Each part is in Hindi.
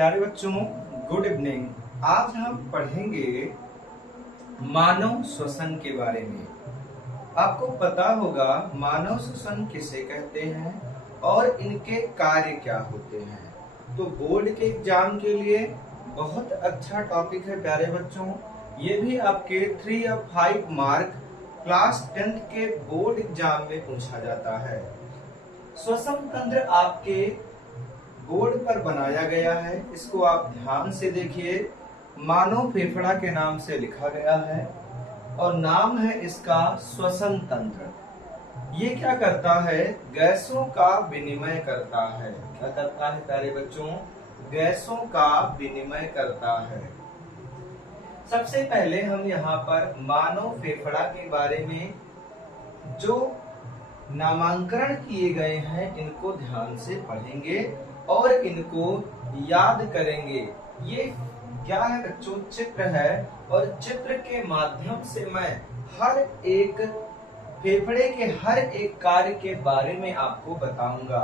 प्यारे बच्चों, गुड इवनिंग। आज हम पढ़ेंगे मानव श्वसन के बारे में। आपको पता होगा मानव श्वसन किसे कहते हैं और इनके कार्य क्या होते हैं। तो बोर्ड के एग्जाम के लिए बहुत अच्छा टॉपिक है प्यारे बच्चों। ये भी आपके 3 या 5 मार्क क्लास 10th के बोर्ड एग्जाम में पूछा जाता है। श्वसन तंत्र आपके बोर्ड पर बनाया गया है, इसको आप ध्यान से देखिए। मानव फेफड़ा के नाम से लिखा गया है और नाम है इसका श्वसन तंत्र। ये क्या करता है? गैसों का विनिमय करता है। क्या करता है प्यारे बच्चों? गैसों का विनिमय करता है। सबसे पहले हम यहाँ पर मानव फेफड़ा के बारे में जो नामांकन किए गए हैं इनको ध्यान से पढ़ेंगे और इनको याद करेंगे। ये क्या है बच्चों? चित्र है और चित्र के माध्यम से मैं हर एक फेफड़े के हर एक कार्य के बारे में आपको बताऊंगा।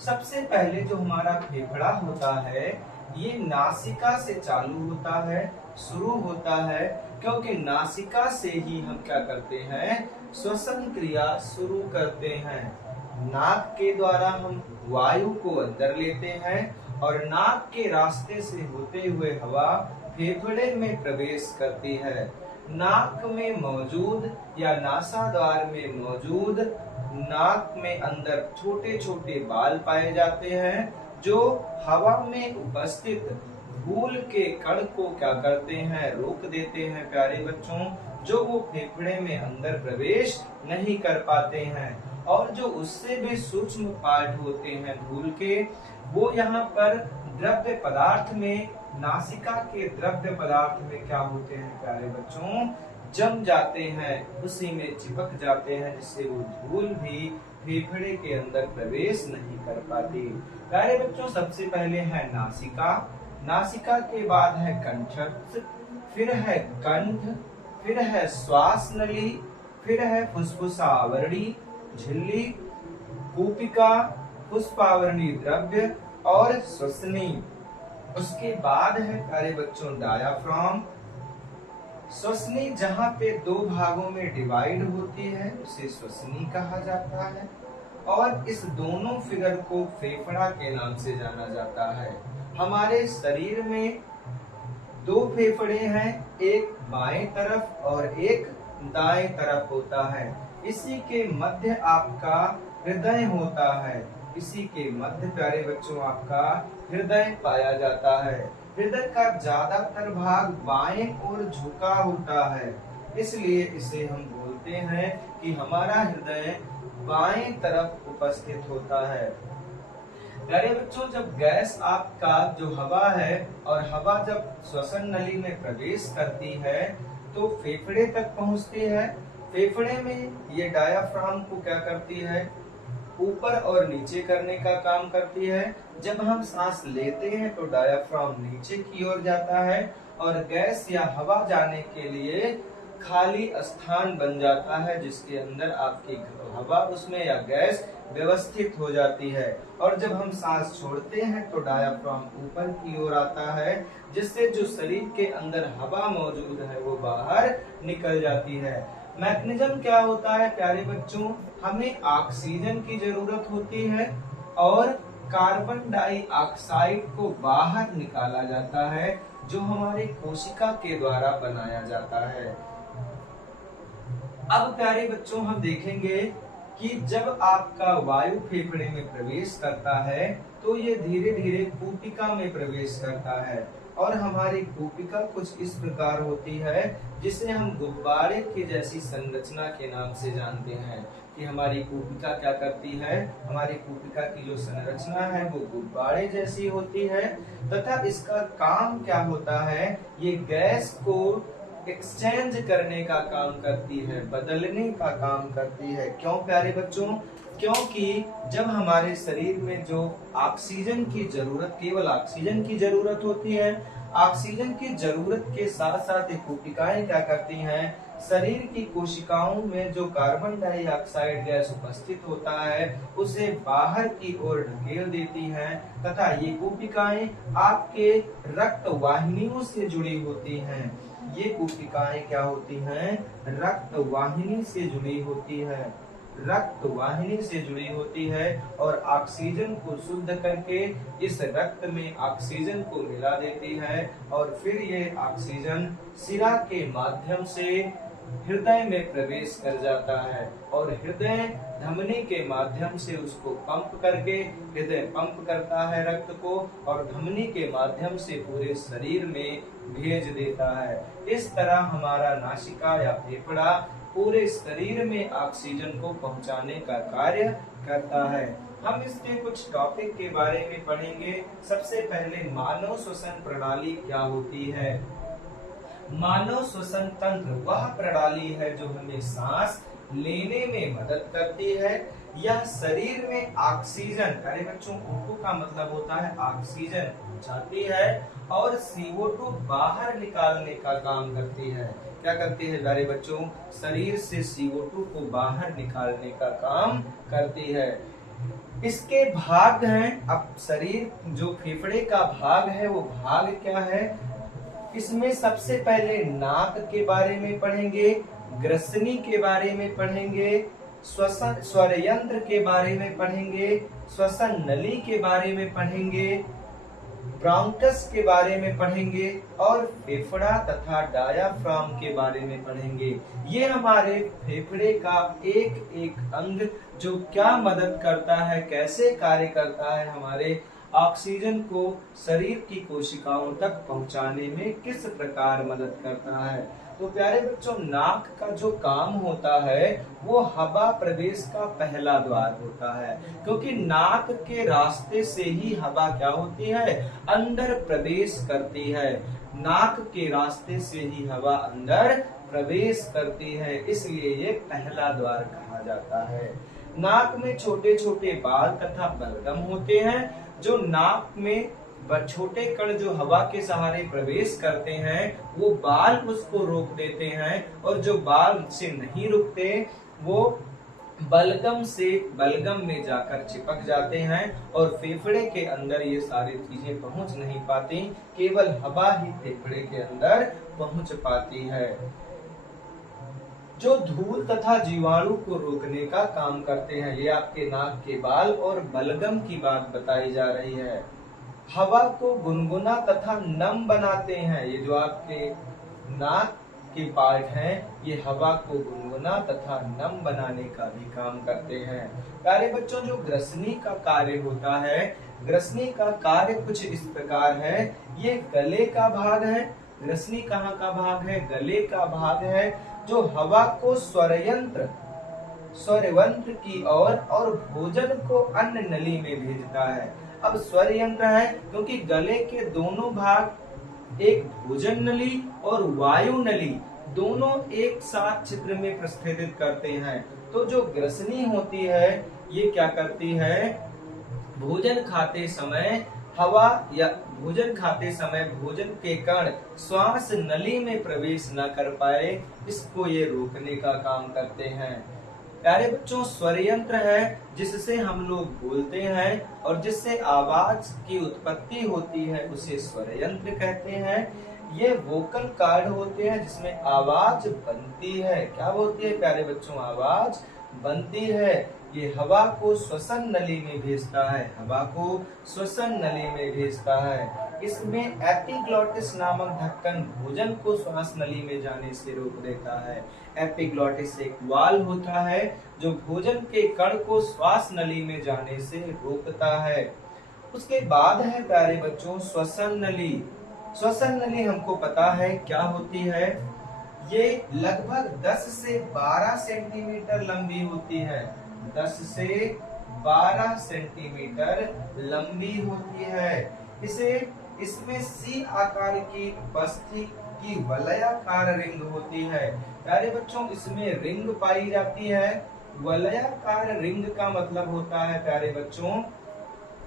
सबसे पहले जो हमारा फेफड़ा होता है ये नासिका से चालू होता है, शुरू होता है, क्योंकि नासिका से ही हम क्या करते हैं? श्वसन क्रिया शुरू करते हैं। नाक के द्वारा हम वायु को अंदर लेते हैं और नाक के रास्ते से होते हुए हवा फेफड़े में प्रवेश करती है। नाक में मौजूद या नासाद्वार में मौजूद नाक में अंदर छोटे छोटे बाल पाए जाते हैं जो हवा में उपस्थित धूल के कण को क्या करते हैं? रोक देते हैं प्यारे बच्चों, जो वो फेफड़े में अंदर प्रवेश नहीं कर पाते हैं। और जो उससे भी सूक्ष्म पार्ट होते हैं धूल के, वो यहाँ पर द्रव्य पदार्थ में, नासिका के द्रव्य पदार्थ में क्या होते हैं प्यारे बच्चों? जम जाते हैं, उसी में चिपक जाते हैं, जिससे वो धूल भी फेफड़े के अंदर प्रवेश नहीं कर पाती। प्यारे बच्चों, सबसे पहले है नासिका, नासिका के बाद है कंठस्थ, फिर है कंठ, फिर है श्वास नली, फिर है फुफ्फुसावरणी झिल्ली, कूपिका, पुष्पावरणी द्रव्य और श्वसनी। उसके बाद है प्यारे बच्चों डायाफ्राम। श्वसनी जहाँ पे 2 भागों में डिवाइड होती है उसे श्वसनी कहा जाता है और इस दोनों फिगर को फेफड़ा के नाम से जाना जाता है। हमारे शरीर में 2 फेफड़े हैं, एक बाएं तरफ और एक दाएं तरफ होता है। इसी के मध्य आपका हृदय होता है। इसी के मध्य प्यारे बच्चों आपका हृदय पाया जाता है। हृदय का ज्यादातर भाग बाएं ओर झुका होता है, इसलिए इसे हम बोलते हैं कि हमारा हृदय बाएं तरफ उपस्थित होता है। प्यारे बच्चों, जब गैस आपका जो हवा है और हवा जब श्वसन नली में प्रवेश करती है तो फेफड़े तक पहुंचती है। फेफड़े में ये डायाफ्राम को क्या करती है? ऊपर और नीचे करने का काम करती है। जब हम सांस लेते हैं तो डायाफ्राम नीचे की ओर जाता है और गैस या हवा जाने के लिए खाली स्थान बन जाता है, जिसके अंदर आपकी हवा उसमें या गैस व्यवस्थित हो जाती है। और जब हम सांस छोड़ते हैं तो डायाफ्राम ऊपर की ओर आता है, जिससे जो शरीर के अंदर हवा मौजूद है वो बाहर निकल जाती है। मैकेनिज्म क्या होता है प्यारे बच्चों? हमें ऑक्सीजन की जरूरत होती है और कार्बन डाइऑक्साइड को बाहर निकाला जाता है, जो हमारे कोशिका के द्वारा बनाया जाता है। अब प्यारे बच्चों, हम देखेंगे कि जब आपका वायु फेफड़े में प्रवेश करता है तो ये धीरे धीरे कूपिका में प्रवेश करता है और हमारी कूपिका कुछ इस प्रकार होती है, जिसे हम गुब्बारे की जैसी संरचना के नाम से जानते हैं कि हमारी कूपिका क्या करती है। हमारी कूपिका की जो संरचना है वो गुब्बारे जैसी होती है तथा इसका काम क्या होता है? ये गैस को एक्सचेंज करने का काम करती है, बदलने का काम करती है। क्यों प्यारे बच्चों? क्योंकि जब हमारे शरीर में जो ऑक्सीजन की जरूरत, केवल ऑक्सीजन की जरूरत होती है, ऑक्सीजन की जरूरत के साथ साथ ये कोशिकाएं क्या करती हैं? शरीर की कोशिकाओं में जो कार्बन डाइऑक्साइड गैस उपस्थित होता है उसे बाहर की ओर ढकेल देती हैं तथा ये कोशिकाएं आपके रक्त वाहिनियों से जुड़ी होती हैं। ये कोशिकाएं क्या होती हैं? रक्त वाहिनी से जुड़ी होती है, रक्त वाहिनी से जुड़ी होती है और ऑक्सीजन को शुद्ध करके इस रक्त में ऑक्सीजन को मिला देती है और फिर ये ऑक्सीजन शिरा के माध्यम से हृदय में प्रवेश कर जाता है और हृदय धमनी के माध्यम से उसको पंप करके, हृदय पंप करता है रक्त को और धमनी के माध्यम से पूरे शरीर में भेज देता है। इस तरह हमारा नासिका या फेफड़ा पूरे शरीर में ऑक्सीजन को पहुंचाने का कार्य करता है। हम इसके कुछ टॉपिक के बारे में पढ़ेंगे। सबसे पहले मानव श्वसन प्रणाली क्या होती है। मानव श्वसन तंत्र वह प्रणाली है जो हमें सांस लेने में मदद करती है। यह शरीर में ऑक्सीजन, अरे बच्चों O2 का मतलब होता है ऑक्सीजन, पहुंचाती है और CO2 बाहर निकालने का काम करती है। क्या करती है प्यारे बच्चों? शरीर से CO2 को बाहर निकालने का काम करती है। इसके भाग हैं, अब शरीर जो फेफड़े का भाग है वो भाग क्या है? इसमें सबसे पहले नाक के बारे में पढ़ेंगे, ग्रसनी के बारे में पढ़ेंगे, श्वसन स्वर यंत्र के बारे में पढ़ेंगे, श्वसन नली के बारे में पढ़ेंगे, ब्रोंकस के बारे में पढ़ेंगे और फेफड़ा तथा डायाफ्राम के बारे में पढ़ेंगे। ये हमारे फेफड़े का एक एक अंग जो क्या मदद करता है, कैसे कार्य करता है, हमारे ऑक्सीजन को शरीर की कोशिकाओं तक पहुंचाने में किस प्रकार मदद करता है। तो प्यारे बच्चों, नाक का जो काम होता है वो हवा प्रवेश का पहला द्वार होता है, क्योंकि नाक के रास्ते से ही हवा क्या होती है? अंदर प्रवेश करती है। नाक के रास्ते से ही हवा अंदर प्रवेश करती है, इसलिए ये पहला द्वार कहा जाता है। नाक में छोटे छोटे बाल तथा बलगम होते हैं। जो नाक में छोटे कण जो हवा के सहारे प्रवेश करते हैं वो बाल उसको रोक देते हैं और जो बाल से नहीं रुकते वो बलगम में जाकर चिपक जाते हैं और फेफड़े के अंदर ये सारी चीजें पहुंच नहीं पाती, केवल हवा ही फेफड़े के अंदर पहुंच पाती है। जो धूल तथा जीवाणु को रोकने का काम करते हैं, ये आपके नाक के बाल और बलगम की बात बताई जा रही है। हवा को गुनगुना तथा नम बनाते हैं। ये जो आपके नाक के पार्ट हैं ये हवा को गुनगुना तथा नम बनाने का भी काम करते हैं। प्यारे बच्चों, जो ग्रसनी का कार्य होता है, ग्रसनी का कार्य कुछ इस प्रकार है। ये गले का भाग है। ग्रसनी कहाँ का भाग है? गले का भाग है, जो हवा को स्वरयंत्र की ओर और भोजन को अन्न नली में भेजता है। अब स्वर यंत्र है क्योंकि गले के दोनों भाग, एक भोजन नली और वायु नली, दोनों एक साथ छिद्र में प्रस्थित करते हैं। तो जो ग्रसनी होती है ये क्या करती है? भोजन खाते समय हवा या भोजन खाते समय भोजन के कण श्वास नली में प्रवेश न कर पाए, इसको ये रोकने का काम करते हैं। प्यारे बच्चों, स्वर यंत्र है जिससे हम लोग बोलते हैं और जिससे आवाज की उत्पत्ति होती है उसे स्वर यंत्र कहते हैं। ये वोकल कार्ड होते हैं जिसमें आवाज बनती है। क्या होती है प्यारे बच्चों? आवाज बनती है। ये हवा को श्वसन नली में भेजता है, हवा को श्वसन नली में भेजता है। इसमें एपिग्लॉटिस नामक ढक्कन भोजन को श्वास नली में जाने से रोक देता है। एपिग्लॉटिस एक वाल्व होता है जो भोजन के कण को श्वास नली में जाने से रोकता है। उसके बाद है प्यारे बच्चों श्वसन नली। श्वसन नली हमको पता है क्या होती है। ये लगभग 10 से 12 सेंटीमीटर लंबी होती है। 10 से 12 सेंटीमीटर लंबी होती है। इसमें सी आकार की बस्ती की वलयाकार रिंग होती है। प्यारे बच्चों, इसमें रिंग पाई जाती है। वलयाकार रिंग का मतलब होता है प्यारे बच्चों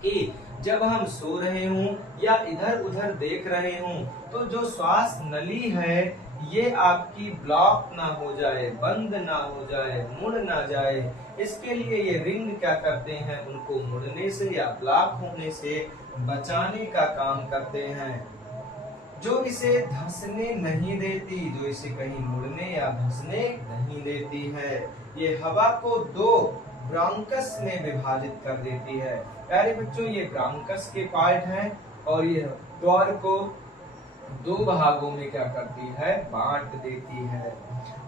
कि जब हम सो रहे हों या इधर उधर देख रहे हों तो जो श्वास नली है ये आपकी ब्लॉक ना हो जाए, बंद ना हो जाए, मुड़ ना जाए, इसके लिए ये रिंग क्या करते हैं, उनको मुड़ने से या ब्लॉक होने से बचाने का काम करते हैं, जो इसे धंसने नहीं देती, जो इसे कहीं मुड़ने या धंसने नहीं देती है। ये हवा को दो ब्रोंकस में विभाजित कर देती है। प्यारे बच्चों, ये ब्रोंकस के पार्ट हैं और ये द्वार को दो भागों में क्या करती है, बांट देती है।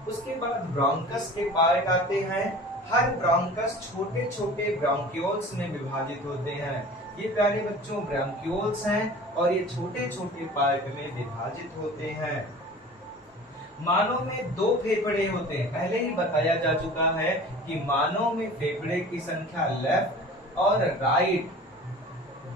उसके बाद ब्रोंकस के पार्ट आते हैं। हर ब्रोंकस छोटे छोटे ब्रोंक्यूल्स में विभाजित होते हैं। ये प्यारे बच्चों ब्रोंक्यूल्स हैं और ये छोटे छोटे पार्ट में विभाजित होते हैं। मानव में दो फेफड़े होते हैं, पहले ही बताया जा चुका है कि मानव में फेफड़े की संख्या लेफ्ट और राइट,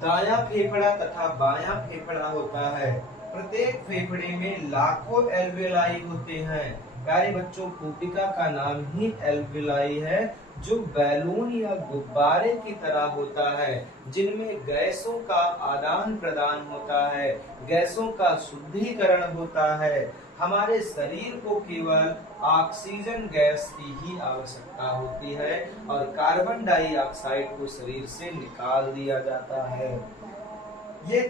दायां फेफड़ा तथा बायां फेफड़ा होता है। प्रत्येक फेफड़े में लाखों एल्वेलाई होते हैं। प्यारे बच्चों, पुटिका का नाम ही एल्वेलाई है, जो बैलून या गुब्बारे की तरह होता है, जिनमें गैसों का आदान प्रदान होता है, गैसों का शुद्धिकरण होता है। हमारे शरीर को केवल ऑक्सीजन गैस की ही आवश्यकता होती है और कार्बन डाइऑक्साइड को शरीर से निकाल दिया जाता है। ये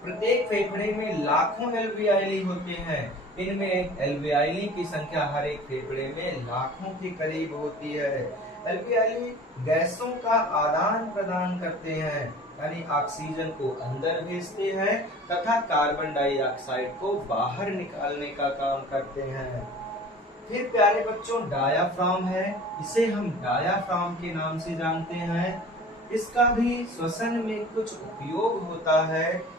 प्रत्येक फेफड़े में लाखों एल्वेओली होते हैं। इनमें एल्वेओली की संख्या हर एक फेफड़े में लाखों के करीब होती है। एल्वेओली गैसों का आदान प्रदान करते हैं, यानी ऑक्सीजन को अंदर भेजते हैं तथा कार्बन डाइऑक्साइड को बाहर निकालने का काम करते हैं। फिर प्यारे बच्चों डायाफ्राम है, इसे हम डायाफ्राम के नाम से जानते हैं। इसका भी श्वसन में कुछ उपयोग होता है।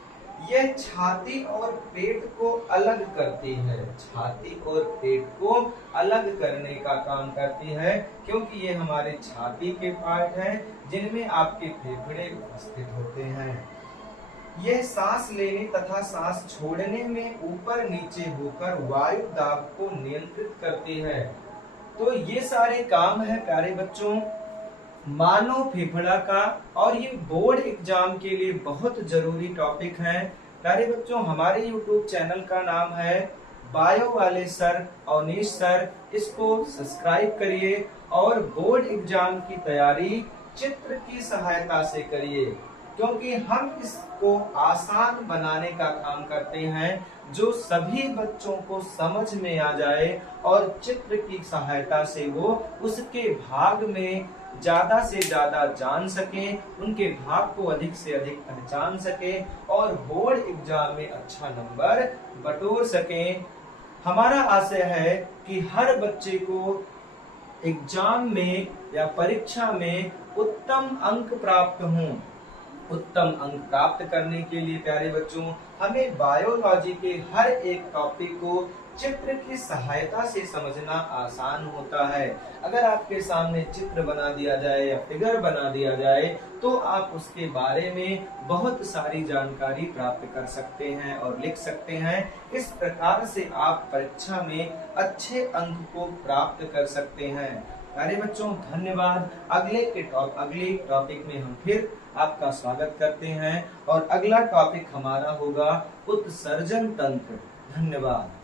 यह छाती और पेट को अलग करती है, छाती और पेट को अलग करने का काम करती है, क्योंकि ये हमारे छाती के पार्ट हैं जिनमें आपके फेफड़े उपस्थित होते हैं। यह सांस लेने तथा सांस छोड़ने में ऊपर नीचे होकर वायु दाब को नियंत्रित करती है। तो ये सारे काम है प्यारे बच्चों मानव फेफड़ा का, और ये बोर्ड एग्जाम के लिए बहुत जरूरी टॉपिक है। प्यारे बच्चों, हमारे YouTube चैनल का नाम है बायो वाले सर अवनीश सर, इसको सब्सक्राइब करिए और बोर्ड एग्जाम की तैयारी चित्र की सहायता से करिए, क्योंकि हम इसको आसान बनाने का काम करते हैं, जो सभी बच्चों को समझ में आ जाए और चित्र की सहायता से वो उसके भाग में ज्यादा से ज्यादा जान सके, उनके भाग को अधिक से अधिक पहचान सके और बोर्ड एग्जाम में अच्छा नंबर बटोर सके। हमारा आशय है कि हर बच्चे को एग्जाम में या परीक्षा में उत्तम अंक प्राप्त हों। उत्तम अंक प्राप्त करने के लिए प्यारे बच्चों हमें बायोलॉजी के हर एक टॉपिक को चित्र की सहायता से समझना आसान होता है। अगर आपके सामने चित्र बना दिया जाए या फिगर बना दिया जाए तो आप उसके बारे में बहुत सारी जानकारी प्राप्त कर सकते हैं और लिख सकते हैं। इस प्रकार से आप परीक्षा में अच्छे अंक को प्राप्त कर सकते हैं। प्यारे बच्चों धन्यवाद। अगले टॉपिक में हम फिर आपका स्वागत करते हैं और अगला टॉपिक हमारा होगा उत्सर्जन तंत्र। धन्यवाद।